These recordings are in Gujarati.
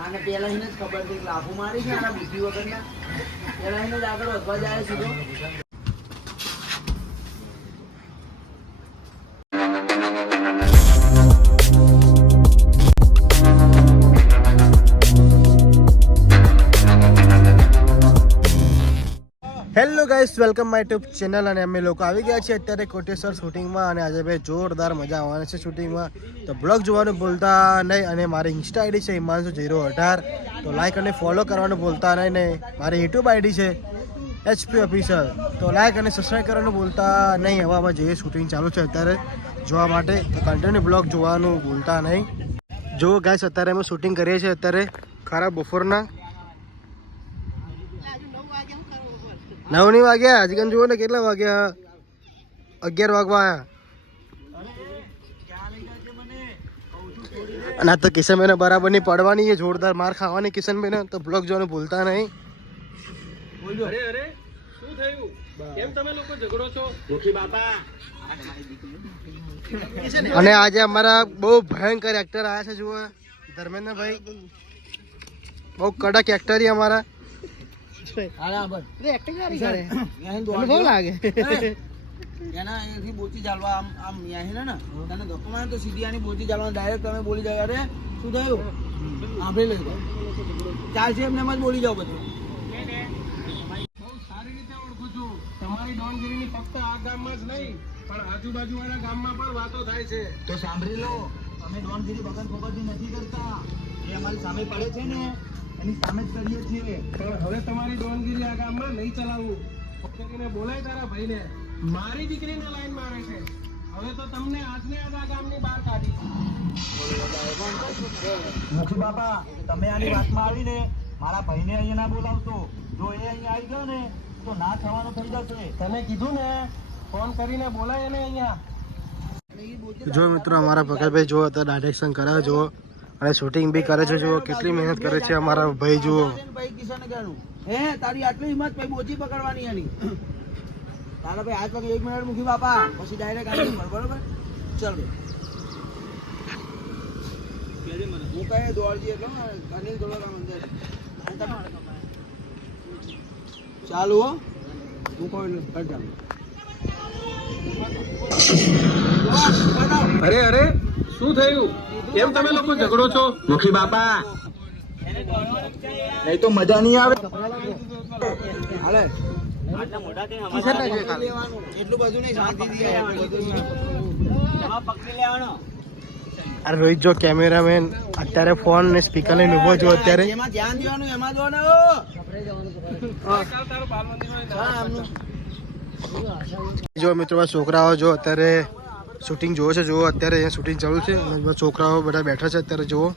આને પેલા એને જ ખબર છે લાફો મારી છે આના બુદ્ધિ વગરના. પેલા એને જ આગળ વધવા જાય સીધો guys welcome my tube channel અને અમે લોકો આવી ગયા છીએ અત્યારે કોટેશ્વર શૂટિંગમાં અને આજે ભાઈ જોરદાર મજા આવવાની છે શૂટિંગમાં તો બ્લોગ જોવાનું ભૂલતા નહીં અને મારી ઇન્સ્ટા આઈડી છે હિમાંશુ જીરો અઢાર. તો લાઈક અને ફોલો કરવાનું ભૂલતા નહીં ને મારી યુટ્યુબ આઈડી છે એચપી ઓફિસર તો લાઈક અને સબસ્ક્રાઈબ કરવાનું ભૂલતા નહીં. હવે આપણે જઈએ શૂટિંગ ચાલુ છે અત્યારે જોવા માટે. તો કન્ટિન્યુ બ્લોગ જોવાનું ભૂલતા નહીં. જો ગાઈસ અત્યારે અમે શૂટિંગ કરીએ છીએ અત્યારે ખરા બપોરના. નવ નહીં વાગ્યા આજકાલ જુઓ ને કેટલા વાગ્યા? અગિયાર વાગવા આયા. અને આ તો કિશનભાઈને બરાબરની પડવાની છે જોરદાર માર ખાવાની કિશનભાઈને તો બ્લોગ જોવાનું ભૂલતા નહીં. અરે અરે શું થયું? કેમ તમે લોકો ઝઘડો છો? બાપા. અને આજે અમારા બહુ ભયંકર એક્ટર આવ્યા છે જુઓ. ધર્મેન્દ્ર ભાઈ બહુ કડક એક્ટર અમારા. દોડ લાગે. એના અહીંથી બોચી ચાલવા આમ આમ યાહી ને તને ધક્કો મારે તો સીધી આની બોચી ચાલવા ડાયરેક્ટ તમે બોલી જાવ અરે શું થયું? સાંભળી લેજો ચાલશે એમને એમ જ બોલી જાવ બધું. બહુ સારી રીતે ઓળખું છું. તમારી ડોનગીરીની ફક્ત આ ગામમાં જ નહીં પણ આજુબાજુવાળા ગામમાં પણ વાતો થાય છે. તો સાંભળી લો અમે ડોનગીરી બગન ખોબરથી નથી કરતા. એ અમારી સામે પડે છે ને. એની સામે જ કરીએ છીએ. પણ હવે તમારી ડોનગીરી આ ગામમાં નહીં ચલાવવું. કરીને બોલાય તારા ભાઈને. મારી દીકરીને લાઈન મારે છે. હવે તો તમને આજને આજ આ ગામની બહાર કાઢી. મુખી બાપા તમે આની વાતમાં આવીને મારા ભાઈને અહીંયા ના બોલાવશો. જો એ અહીંયા આવી ગયો ને તો ના થવાનું થઈ જશે. તને કીધું ને ફોન કરીને બોલાય ને અહીંયા. જો મિત્રો અમારા ભગતભાઈ જો હતા ડાયરેક્શન કરાવે જુઓ. અને શૂટિંગ બી કરે છે જુઓ કેટલી મહેનત કરે છે અમારા ભાઈ જુઓ. હે તારી આટલી હિંમત ભાઈ બોચી પકડવાની એની. તારા ભાઈ આજ પગ એક મિનિટ મૂકી બાપા પછી ડાયરેક્ટ આવી પર બરોબર? ચાલ હું કઈ દોડજી એટલે ને, અનિલ દોડવા અંદર. ચાલુ હો. હું કોઈ કરતા અરે અરે શું થયું? કેમ તમે લોકો ઝઘડો છો? મુખી બાપા નહીં તો મજા નહીં આવે. હાલે. એટલું બધું નહીં શાંતિથી અરે રોહિત જો કેમેરામેન અત્યારે ફોન ને સ્પીકર લઈને ઊભો છો અત્યારે. ધ્યાન દેવાનું એમાં જો ને ચાલ તારું બાલ મંદિરમાં હા આમનું. જો મિત્રો છોકરાઓ જો અત્યારે શૂટિંગ જોવો છે જુઓ અત્યારે અહીંયા શૂટિંગ ચાલુ છે. અને છોકરાઓ બધા બેઠા છે અત્યારે જુઓ.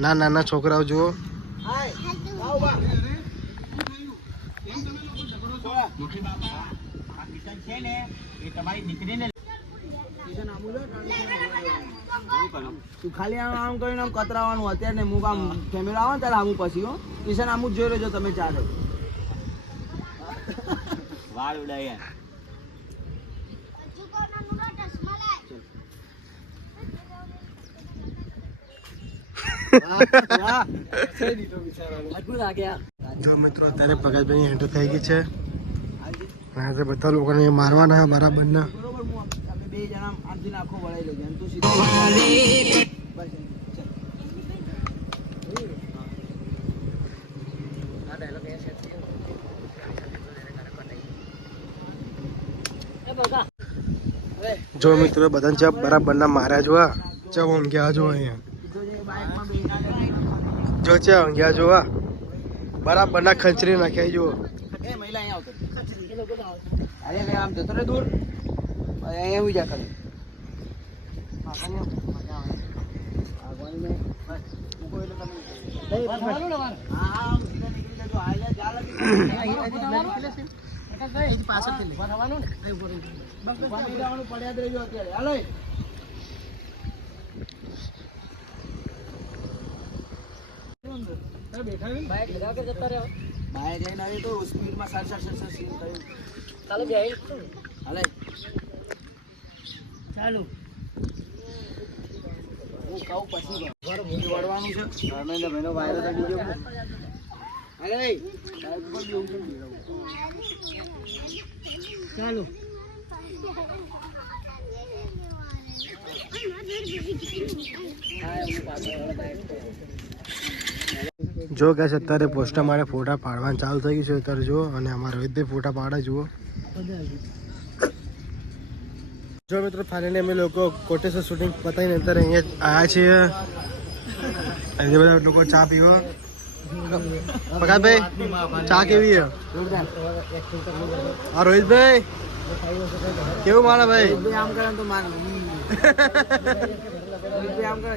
ના નાના છોકરાઓ જુઓ. ખાલી આમ આમ કરીને આમ કતરાવાનું અત્યારે ને હું આમ કેમેરા આવે ને ત્યારે આમ પછી હો. કિશન આમ જ જોઈ લેજો તમે ચાલો વાળ ઉડાયા જો મિત્રો અત્યારે પગાજભાઈ એન્ટર થઈ ગઈ છે. આજે બધા લોકોને મારવાના મારા બરાબરના બરોબર હું આમ- આપણે બે જણા આમ- આમથી નાખો વળાઈ લેજો અને તું સીધો બસ, ચાલ. અરે, જો મિત્રો બધાને ચા બરાબરના માર્યા જોવા ચા ગયા જો અહીંયા. જે છે અંગ્યા જોવા બરાબરના ખંચરી નાખ્યા જુઓ એ મહિલા અહીંયા આવતો અરે લે આમ જતો રે દૂર અહીંયા ઉઈ જા કરે હા પડ્યા જ સીધા અત્યારે જજો આ જા પડ્યા જ રહેજો અત્યારે જઈને આવી તો સ્પીડમાં સાત સાત સાર સીન થયું. ચાલો જાય હાલે. ચાલુ. હું કહું પછી. વળવાનું છે. ધર્મેન્દ્રભાઈનો વાયરો તો બીજો અરે ભાઈ ચાલો. હા ને બેરાવું. ચાલો જો કે અત્યારે પોસ્ટર મારે ફોટા પાડવાનું ચાલુ થઈ ગયું છે અત્યારે જુઓ, અને અમારા રોહિતભાઈ ફોટા પાડે જુઓ. જો મિત્રો ફાઇનલી અમે લોકો કોટેશ્વર શૂટિંગ પતાવીને અત્યારે અહીંયા આવ્યા છીએ. અને બધા લોકો ચા પીવા. પ્રકાશભાઈ, ચા કેવી છે? હા, રોહિતભાઈ, કેવું મારા ભાઈ? આમ કરે તો. ભાઈ આમ કરે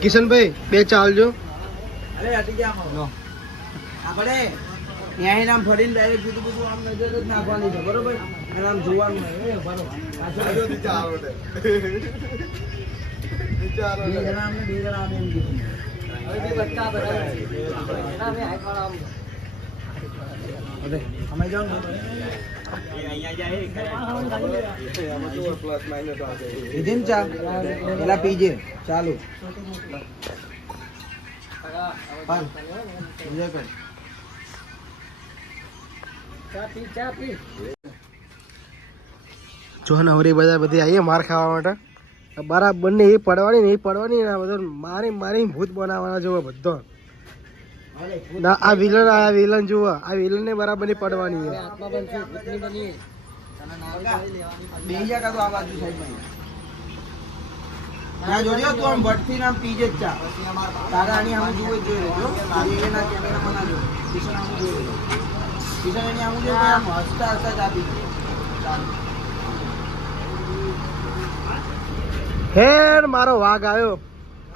કિશનભાઈ બે ચાલજો અરે હટી આમ. આપણે ન્યાય નામ ફરીને ડાયરેક્ટ જુદું બધું આમ નજર જ નાખવાની છે બરોબર અને આમ જોવાનું. એ ભરો. પાછળ. બે જણા આમને, બે જણા આમ એમ કીધું. હવે, અમે જાઓ લીધી ને ચા? પેલા પીજે. ચાલુ. જો નવરી બધા બધી આવીએ માર ખાવા માટે. બરાબર, બંને એ પડવાની ને એ પડવાની ને બધો મારી મારી ભૂત બનાવવાના જોવો બધો. ના આ વિલન આ વિલન જુઓ. આ વિલન ને બરાબરની પડવાની. હેર મારો વાઘ આવ્યો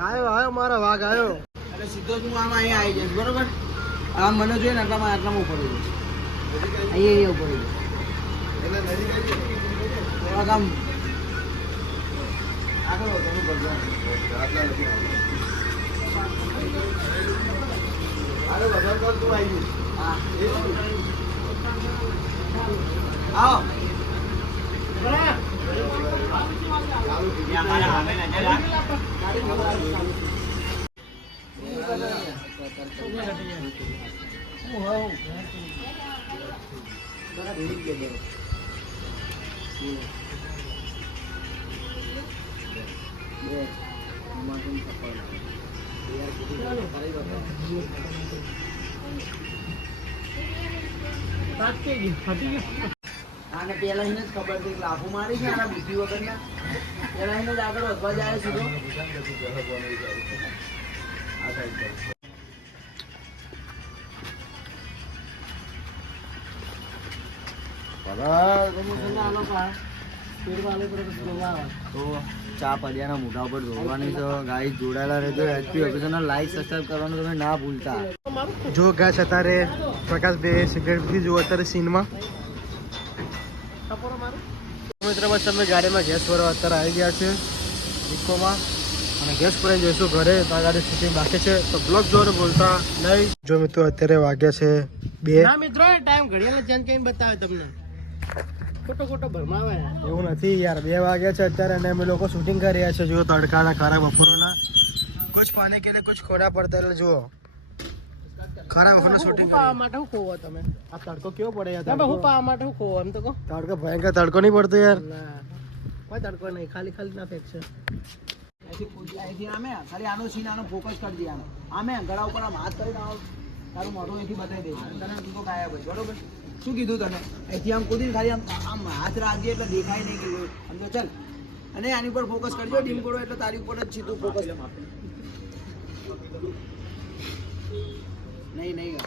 આવ્યો આવ્યો મારો વાઘ આવ્યો એટલે સીધો જ આમ અહીંયા આવી જઈશ બરોબર? આમ મને જોઈએ ને એટલામાં આટલામાં ઉપર જઈશ. અહીંયા ઉપર થોડાક આમ આગળ વધો, એનું કરજો. આગળ વધો, કર તું આવી. આવો. બરાબર, આને પેલા એને જ ખબર કે લાફો મારી છે, આના બુદ્ધિ વગરના. પેલા એને જ આગળ વધવા જાય સીધો આ સાઈડ તો ચા પડિયાના મોઢા ઉપર જોવાની તો ગાય જોડાયેલા રહેજો. એચપી ઓફિસરને લાઈક સબસ્ક્રાઇબ કરવાનું તમે ના ભૂલતા. જો ગયા અત્યારે પ્રકાશભાઈ સિગરેટ પીધી જુઓ અત્યારે સીનમાં. મિત્રો બસ અમે ગાડીમાં ગેસ ભરવા અત્યારે આવી ગયા છે ઇકોમાં. અને ગેસ ભરાઈને જઈશું ઘરે. ગાડી શૂટિંગ બાકી છે. તો બ્લોગ જોવાનું બોલતા નહીં. જો મિત્રો અત્યારે વાગ્યા છે બે. ના મિત્રો ટાઈમ ઘડિયાળ ચેન્જ કરીને બતાવે તમને. ખોટો ખોટો ભરમાવે. એવું નથી યાર બે વાગ્યા છે અત્યારે અને અમે લોકો શૂટિંગ કરી રહ્યા છે જુઓ તડકાના ખરા બપોરના. કુછ પાને કે કુછ ખોડા પડતા એટલે જુઓ. ખરા વખતનું શૂટિંગ પાવા માટે શું ખોવો તમે? આ તડકો કેવો પડે યાર તમે તડકો? પાવા માટે શું ખોવો એમ તો કહો. તડકો ભયંકર તડકો નહીં પડતો યાર. કોઈ તડકો નહીં ખાલી ખાલી ના ફેંક છે અહીંથી આમે ખાલી આનો સીન આનો ફોકસ કરજે આનો. આમે ગળા ઉપર આમ હાથ કરીને આવો. તારું મોઢું અહીંથી બતાવી દઈશ તને તું તો ગાયબ બરોબર? શું કીધું તને? અહીંથી આમ કૂદીને ખાલી આમ આમ હાથ રાખજે એટલે દેખાય નહીં કીધું આમ તો ચાલ. અને આની ઉપર ફોકસ કરજો, ડીમ કોડો એટલે તારી ઉપર જ સીધું ફોકસ નહીં નહીં.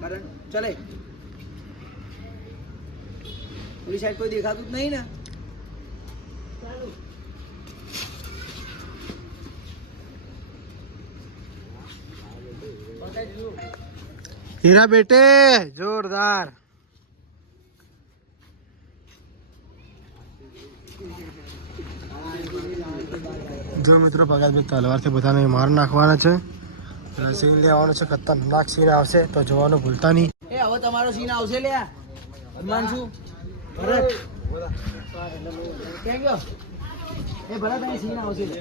કારણ, ચલે. ઓલી સાઈડ કોઈ દેખાતું જ નહીં ને. હીરા બેટે, જોરદાર. જો મિત્રો ભગાભાઈ તલવારથી બધાને માર નાખવાના છે. સીન લેવાનો છે ખતરનાક સીન આવશે તો જોવાનું ભૂલતા નહીં. એ હવે તમારો સીન આવશે લે. હિમાંશુ ભરત. ક્યાં ગયો? એ ભરત અહીં સીન આવશે લે.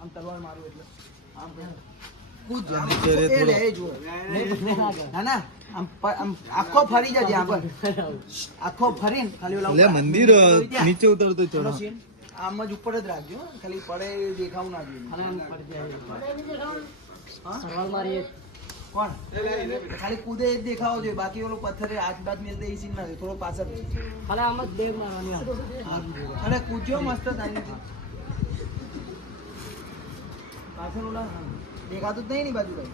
આમ તલવાર મારું એટલે. આમ કૂદ જા. એ લે, એ જુઓ. ના ના. આખો ફરી જજે ત્યાં પર. આખો ફરીને ખાલી ઓલા મંદિર નીચે ઉતરતો ચડો આમ જ ઉપર જ રાખજો ખાલી પડે દેખાવું ના જોઈએ. હા? કોણ? ખાલી કૂદે એ જ દેખાવો જોઈએ. બાકી ઓલો પથ્થરે હાથ બાદ મેલ દે સીન ના થોડો પાછળ હા. અને કૂદ્યો મસ્ત થાય પાછળ ઓલા દેખાતું જ નહીં ની બાજુ કઈ